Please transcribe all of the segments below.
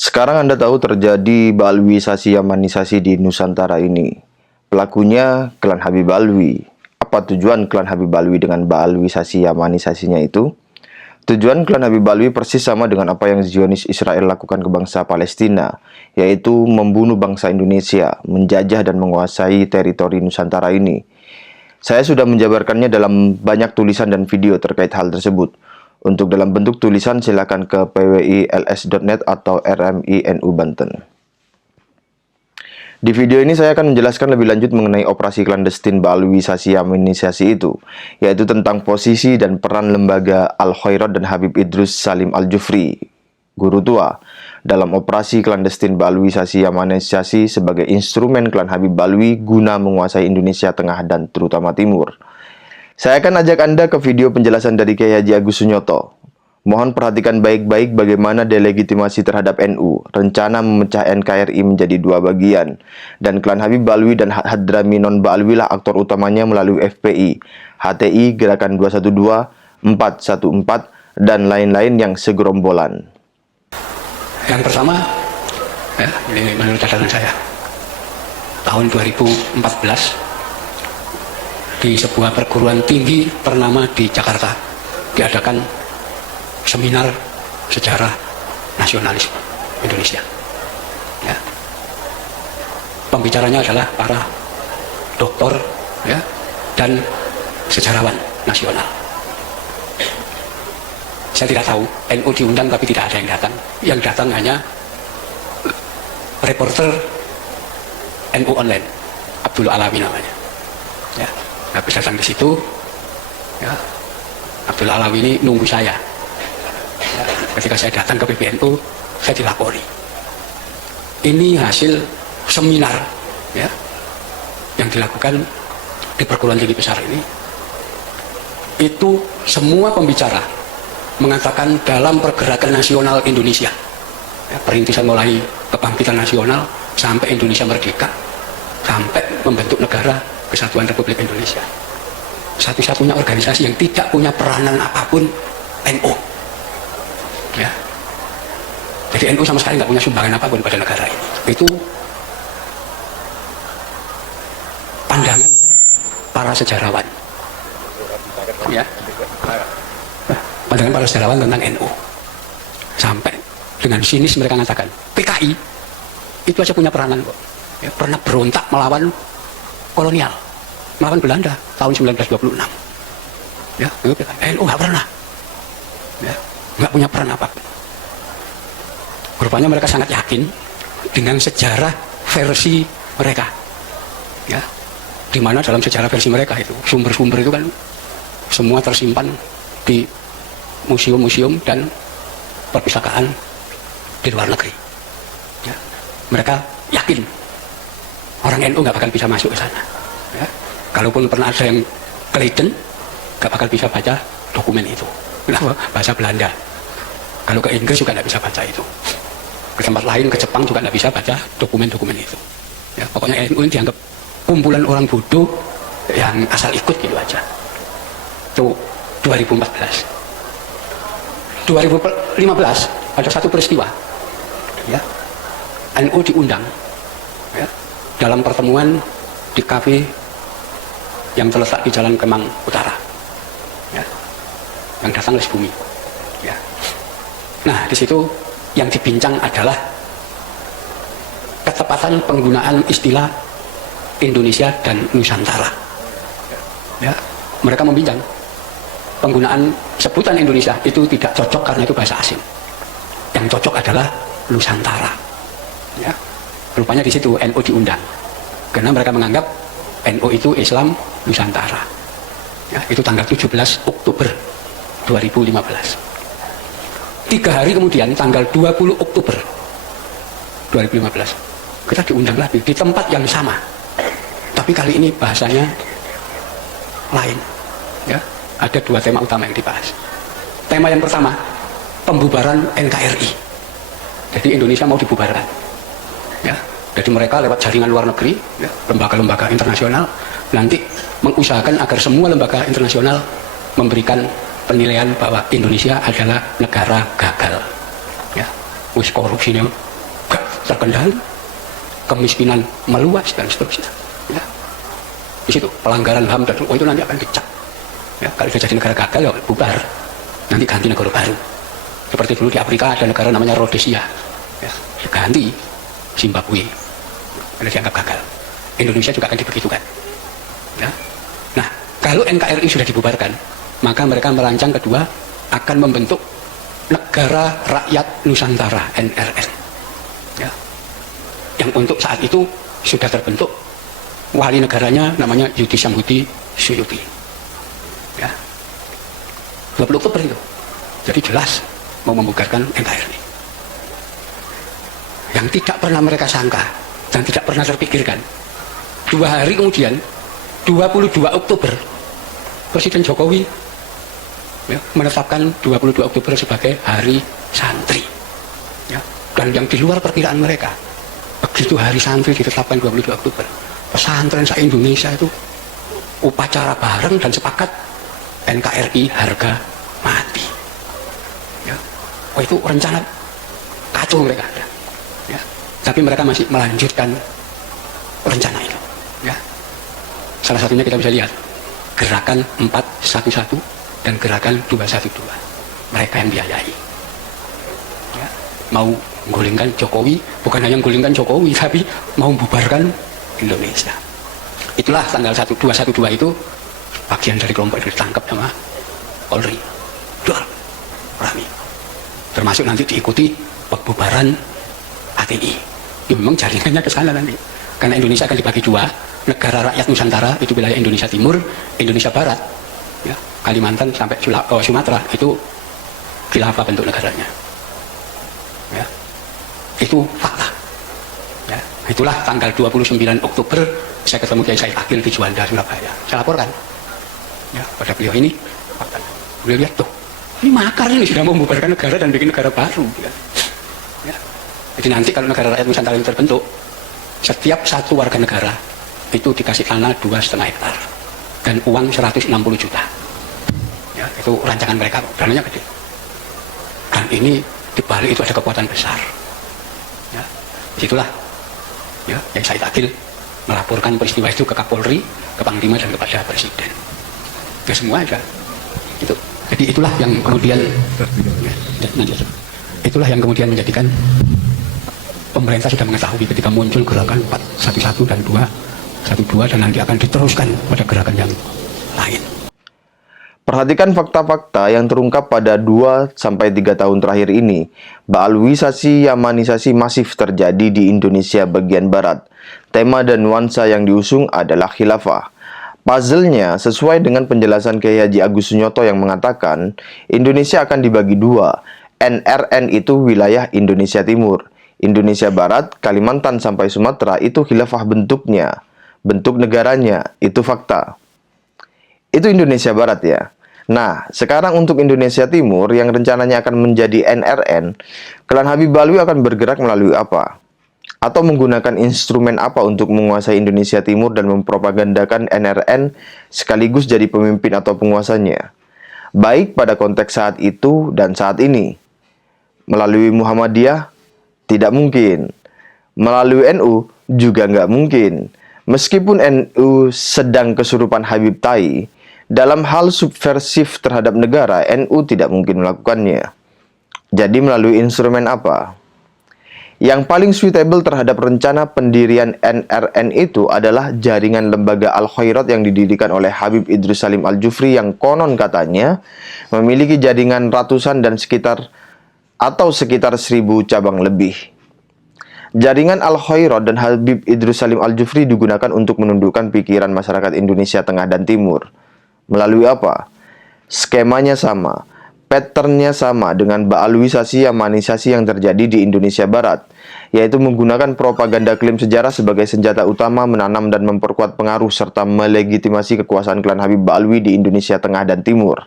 Sekarang Anda tahu terjadi Balwisasi Yamanisasi di Nusantara ini. Pelakunya klan Habib Alwi. Apa tujuan klan Habib Alwi dengan Balwisasi Yamanisasinya itu? Tujuan klan Habib Alwi persis sama dengan apa yang Zionis Israel lakukan ke bangsa Palestina, yaitu membunuh bangsa Indonesia, menjajah dan menguasai teritori Nusantara ini. Saya sudah menjabarkannya dalam banyak tulisan dan video terkait hal tersebut. Untuk dalam bentuk tulisan silakan ke pwils.net atau RMI NU Banten. Di video ini saya akan menjelaskan lebih lanjut mengenai operasi klandestin Balwisasi Yamanisasi itu, yaitu tentang posisi dan peran lembaga Al-Khairat dan Habib Idrus Salim Al-Jufri, guru tua, dalam operasi klandestin Balwisasi Yamanisasi sebagai instrumen klan Habib Alwi guna menguasai Indonesia Tengah dan terutama Timur. Saya akan ajak Anda ke video penjelasan dari Kiai Haji Agus Sunyoto. Mohon perhatikan baik-baik bagaimana delegitimasi terhadap NU, rencana memecah NKRI menjadi dua bagian, dan klan Habib Alwi dan Hadrami Non Ba'alwi lah aktor utamanya melalui FPI, HTI, Gerakan 212, 414, dan lain-lain yang segerombolan. Yang pertama, ini menurut catatan saya, tahun 2014, di sebuah perguruan tinggi ternama di Jakarta diadakan seminar sejarah nasionalisme Indonesia. Ya. Pembicaranya adalah para doktor, ya, dan sejarawan nasional. Saya tidak tahu, NU diundang tapi tidak ada yang datang. Yang datang hanya reporter NU online, Abdul Alawi namanya. Ya. Habis datang di situ, ya, Abdul Alawi ini nunggu saya. Ya, ketika saya datang ke PBNU, saya dilapori. Ini hasil seminar, ya, yang dilakukan di perguruan tinggi besar ini. Itu semua pembicara mengatakan dalam pergerakan nasional Indonesia, ya, perintisan mulai kebangkitan nasional sampai Indonesia merdeka, sampai membentuk negara Kesatuan Republik Indonesia, satu-satunya organisasi yang tidak punya peranan apapun NU. Ya. Jadi NU sama sekali nggak punya sumbangan apapun pada negara ini. Itu pandangan para sejarawan. Ya. Pandangan para sejarawan tentang NU. Sampai dengan sinis mereka mengatakan PKI itu aja punya peranan kok. Ya, pernah berontak melawan kolonial, melawan Belanda tahun 1926. Ya, NU nggak pernah, ya, nggak punya peran apa. Rupanya mereka sangat yakin dengan sejarah versi mereka, ya, di mana dalam sejarah versi mereka itu sumber-sumber itu kan semua tersimpan di museum-museum dan perpustakaan di luar negeri. Ya, mereka yakin orang NU nggak bakal bisa masuk ke sana. Ya. Kalaupun pernah ada yang keleden, nggak bakal bisa baca dokumen itu. Kenapa? Bahasa Belanda. Kalau ke Inggris juga nggak bisa baca itu. Ke tempat lain, ke Jepang juga nggak bisa baca dokumen-dokumen itu. Ya, pokoknya NU ini dianggap kumpulan orang bodoh yang asal ikut gitu aja. Itu 2014. 2015 ada satu peristiwa. Ya, NU diundang. Ya, dalam pertemuan di kafe yang terletak di Jalan Kemang Utara, ya, yang datang Les Bumi. Ya. Nah, di situ yang dibincang adalah ketepatan penggunaan istilah Indonesia dan Nusantara. Ya. Mereka membincang penggunaan sebutan Indonesia itu tidak cocok karena itu bahasa asing. Yang cocok adalah Nusantara. Ya. Rupanya di situ NU diundang karena mereka menganggap NU itu Islam Nusantara. Ya, itu tanggal 17 Oktober 2015. 3 hari kemudian tanggal 20 Oktober 2015 kita diundang lagi di tempat yang sama, tapi kali ini bahasanya lain. Ya, ada 2 tema utama yang dibahas. Tema yang pertama, pembubaran NKRI. Jadi Indonesia mau dibubarkan. Ya, jadi mereka lewat jaringan luar negeri, ya, lembaga-lembaga internasional nanti mengusahakan agar semua lembaga internasional memberikan penilaian bahwa Indonesia adalah negara gagal. Ya, wis korupsinya terkendali, kemiskinan meluas dan seterusnya. Ya. Di situ pelanggaran HAM dan itu nanti akan dicap. Ya, kalau sudah jadi negara gagal ya bubar, nanti ganti negara baru. Seperti dulu di Afrika ada negara namanya Rhodesia, ya, ganti Zimbabwe, karena dianggap gagal. Indonesia juga akan dibegitukan. Ya. Nah, kalau NKRI sudah dibubarkan, maka mereka merancang kedua akan membentuk Negara Rakyat Nusantara (NRN). Ya. Yang untuk saat itu sudah terbentuk wali negaranya namanya Yudi Samhudi Suyuti. Ya. 20 Oktober itu. Jadi jelas mau membubarkan NKRI. Yang tidak pernah mereka sangka dan tidak pernah terpikirkan. 2 hari kemudian, 22 Oktober, Presiden Jokowi menetapkan 22 Oktober sebagai Hari Santri. Ya. Dan yang di luar perkiraan mereka, begitu Hari Santri ditetapkan 22 Oktober, pesantren se-Indonesia itu upacara bareng dan sepakat NKRI harga mati. Ya. Oh, itu rencana kacau mereka. Ya. Tapi mereka masih melanjutkan rencana itu. Ya. Salah satunya kita bisa lihat gerakan 411 dan gerakan 212. Mereka yang biayai. Ya. Mau menggulingkan Jokowi, bukan hanya menggulingkan Jokowi, tapi mau membubarkan Indonesia. Itulah tanggal 212 itu bagian dari kelompok itu ditangkap sama Polri. Dua rame. Termasuk nanti diikuti pembubaran ATI. Ya, memang jaringannya ke sana nanti. Karena Indonesia akan dibagi dua, negara rakyat Nusantara itu wilayah Indonesia Timur, Indonesia Barat, ya, Kalimantan sampai Sumatera itu khilafah bentuk negaranya. Ya, itu fakta. Ya, itulah tanggal 29 Oktober saya ketemu Kiai Said Akil di Juanda, Surabaya. Saya laporkan ya, pada beliau ini fakta. Beliau lihat tuh, ini makar ini sudah membubarkan negara dan bikin negara baru. Ya. Ya. Jadi nanti kalau negara rakyat Nusantara ini terbentuk, setiap satu warga negara itu dikasih tanah 2,5 hektar dan uang 160 juta. Ya, itu rancangan mereka, dananya gede. Dan ini di balik itu ada kekuatan besar. Ya, itulah ya, yang saya Akil melaporkan peristiwa itu ke Kapolri, ke Panglima dan kepada Presiden. Ya, semua ada. Itu. Jadi itulah yang kemudian itulah yang kemudian menjadikan pemerintah sudah mengetahui ketika muncul gerakan 411 dan 212 dan nanti akan diteruskan pada gerakan yang lain. Perhatikan fakta-fakta yang terungkap pada 2-3 tahun terakhir ini. Baalwisasi Yamanisasi masif terjadi di Indonesia bagian barat. Tema dan nuansa yang diusung adalah khilafah. Puzzle-nya sesuai dengan penjelasan Kiai Haji Agus Sunyoto yang mengatakan Indonesia akan dibagi dua. NRN itu wilayah Indonesia Timur. Indonesia Barat, Kalimantan sampai Sumatera itu khilafah bentuknya. Bentuk negaranya, itu fakta. Itu Indonesia Barat ya. Nah, sekarang untuk Indonesia Timur yang rencananya akan menjadi NRN, klan Habib Alwi akan bergerak melalui apa? Atau menggunakan instrumen apa untuk menguasai Indonesia Timur dan mempropagandakan NRN sekaligus jadi pemimpin atau penguasanya? Baik pada konteks saat itu dan saat ini. Melalui Muhammadiyah? Tidak mungkin. Melalui NU? Juga nggak mungkin. Meskipun NU sedang kesurupan Habib Tai, dalam hal subversif terhadap negara, NU tidak mungkin melakukannya. Jadi melalui instrumen apa? Yang paling suitable terhadap rencana pendirian NRN itu adalah jaringan lembaga Al-Khairat yang didirikan oleh Habib Idrus Salim Al-Jufri yang konon katanya memiliki jaringan ratusan dan sekitar 1.000 cabang lebih. Jaringan Al-Khairat dan Habib Idrus Salim Al-Jufri digunakan untuk menundukkan pikiran masyarakat Indonesia Tengah dan Timur. Melalui apa? Skemanya sama, patternnya sama dengan baalwisasi yamanisasi yang terjadi di Indonesia Barat, yaitu menggunakan propaganda klaim sejarah sebagai senjata utama menanam dan memperkuat pengaruh serta melegitimasi kekuasaan klan Habib Alwi di Indonesia Tengah dan Timur.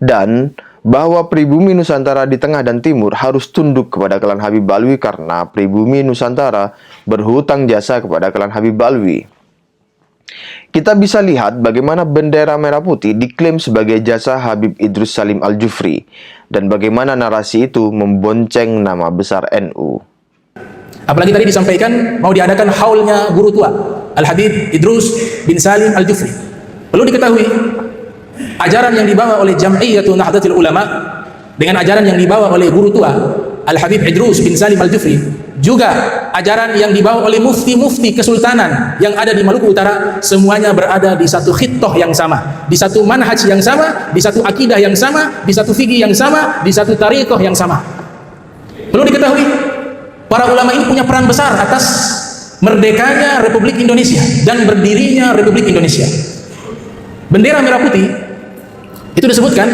Dan bahwa pribumi Nusantara di Tengah dan Timur harus tunduk kepada klan Habib Alwi karena pribumi Nusantara berhutang jasa kepada klan Habib Alwi. Kita bisa lihat bagaimana bendera merah putih diklaim sebagai jasa Habib Idrus Salim Al-Jufri dan bagaimana narasi itu membonceng nama besar NU. Apalagi tadi disampaikan mau diadakan haulnya guru tua Al-Habib Idrus bin Salim Al-Jufri. Perlu diketahui, ajaran yang dibawa oleh Jam'iyyatun Nahdlatul Ulama dengan ajaran yang dibawa oleh guru tua Al-Habib Idrus bin Salim Al-Jufri, juga ajaran yang dibawa oleh mufti-mufti kesultanan yang ada di Maluku Utara, semuanya berada di satu khittah yang sama, di satu manhaj yang sama, di satu akidah yang sama, di satu fikih yang sama, di satu tariqah yang sama. Perlu diketahui, para ulama ini punya peran besar atas merdekanya Republik Indonesia dan berdirinya Republik Indonesia. Bendera merah putih itu disebutkan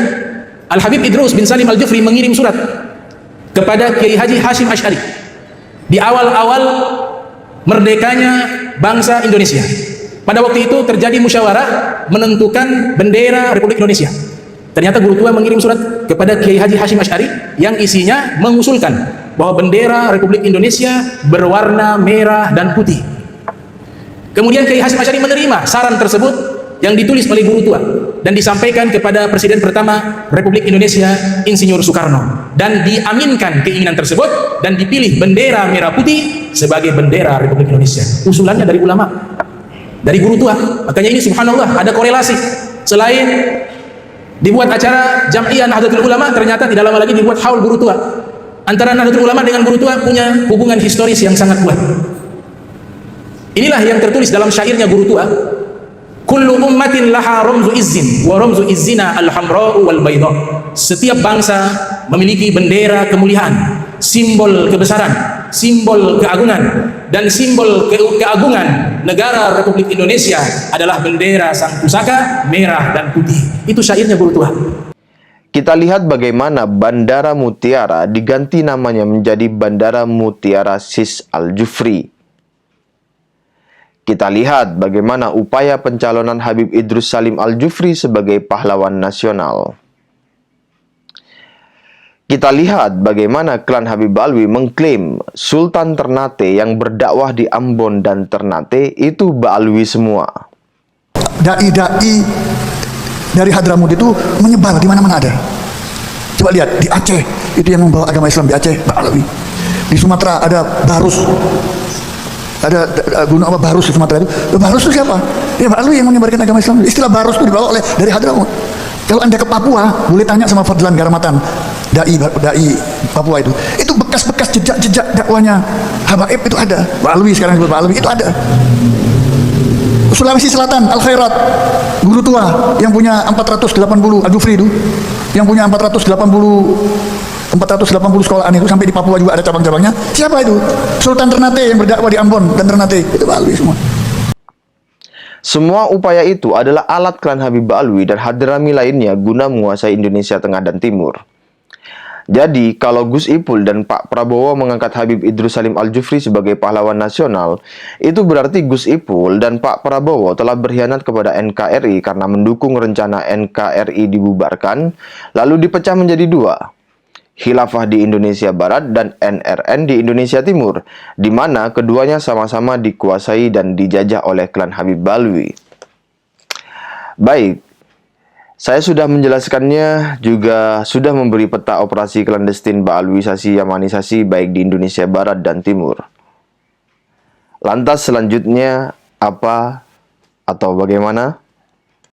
Al-Habib Idrus bin Salim Al-Jufri mengirim surat kepada Kiai Haji Hashim Asy'ari di awal-awal merdekanya bangsa Indonesia. Pada waktu itu terjadi musyawarah menentukan bendera Republik Indonesia. Ternyata guru tua mengirim surat kepada Kiai Haji Hashim Asy'ari yang isinya mengusulkan bahwa bendera Republik Indonesia berwarna merah dan putih. Kemudian Kiai Hashim Asy'ari menerima saran tersebut yang ditulis oleh guru tua dan disampaikan kepada Presiden pertama Republik Indonesia Insinyur Soekarno, dan diaminkan keinginan tersebut dan dipilih bendera merah putih sebagai bendera Republik Indonesia. Usulannya dari ulama, dari guru tua. Makanya ini subhanallah ada korelasi. Selain dibuat acara Jam'iyyah Nahdlatul Ulama, ternyata tidak lama lagi dibuat haul guru tua. Antara Nahdlatul Ulama dengan guru tua punya hubungan historis yang sangat kuat. Inilah yang tertulis dalam syairnya guru tua. Kullu ummatin laha ramzu izzin wa ramzu izzina al-hamra'u wal bayda. Setiap bangsa memiliki bendera kemuliaan, simbol kebesaran, simbol keagungan, dan simbol keagungan negara Republik Indonesia adalah bendera sang pusaka merah dan putih. Itu syairnya guru tua. Kita lihat bagaimana Bandara Mutiara diganti namanya menjadi Bandara Mutiara Sis Al-Jufri. Kita lihat bagaimana upaya pencalonan Habib Idrus Salim Al-Jufri sebagai pahlawan nasional. Kita lihat bagaimana klan Habib Alwi mengklaim Sultan Ternate yang berdakwah di Ambon dan Ternate itu Ba'alwi semua. Dai-dai dari Hadramut itu menyebar di mana-mana ada. Coba lihat di Aceh, itu yang membawa agama Islam di Aceh, Ba'alwi. Di Sumatera ada Barus. Ada gunung apa Barus di Sumatera itu. Barus itu siapa? Ya Ba'alwi yang menyebarkan agama Islam. Istilah Barus itu dibawa oleh dari Hadramut. Kalau Anda ke Papua, boleh tanya sama Fadlan Garamatan, dai Papua itu. Itu bekas-bekas jejak-jejak dakwanya Habaib itu ada. Ba'alwi sekarang disebut Ba'alwi itu ada. Sulawesi Selatan, Al Khairat, guru tua yang punya 480 Al-Jufri itu, yang punya 480 sekolahan itu, sampai di Papua juga ada cabang-cabangnya. Siapa itu? Sultan Ternate yang berdakwah di Ambon dan Ternate. Itu Ba'alwi semua. Semua upaya itu adalah alat klan Habib Ba'alwi dan hadrami lainnya guna menguasai Indonesia Tengah dan Timur. Jadi, kalau Gus Ipul dan Pak Prabowo mengangkat Habib Idrus Salim Al-Jufri sebagai pahlawan nasional, itu berarti Gus Ipul dan Pak Prabowo telah berkhianat kepada NKRI karena mendukung rencana NKRI dibubarkan, lalu dipecah menjadi dua. Khilafah di Indonesia Barat dan NRN di Indonesia Timur, di mana keduanya sama-sama dikuasai dan dijajah oleh klan Habib Ba'alwi. Baik, saya sudah menjelaskannya, juga sudah memberi peta operasi klandestin Ba'alwisasi Yamanisasi baik di Indonesia Barat dan Timur. Lantas selanjutnya apa atau bagaimana?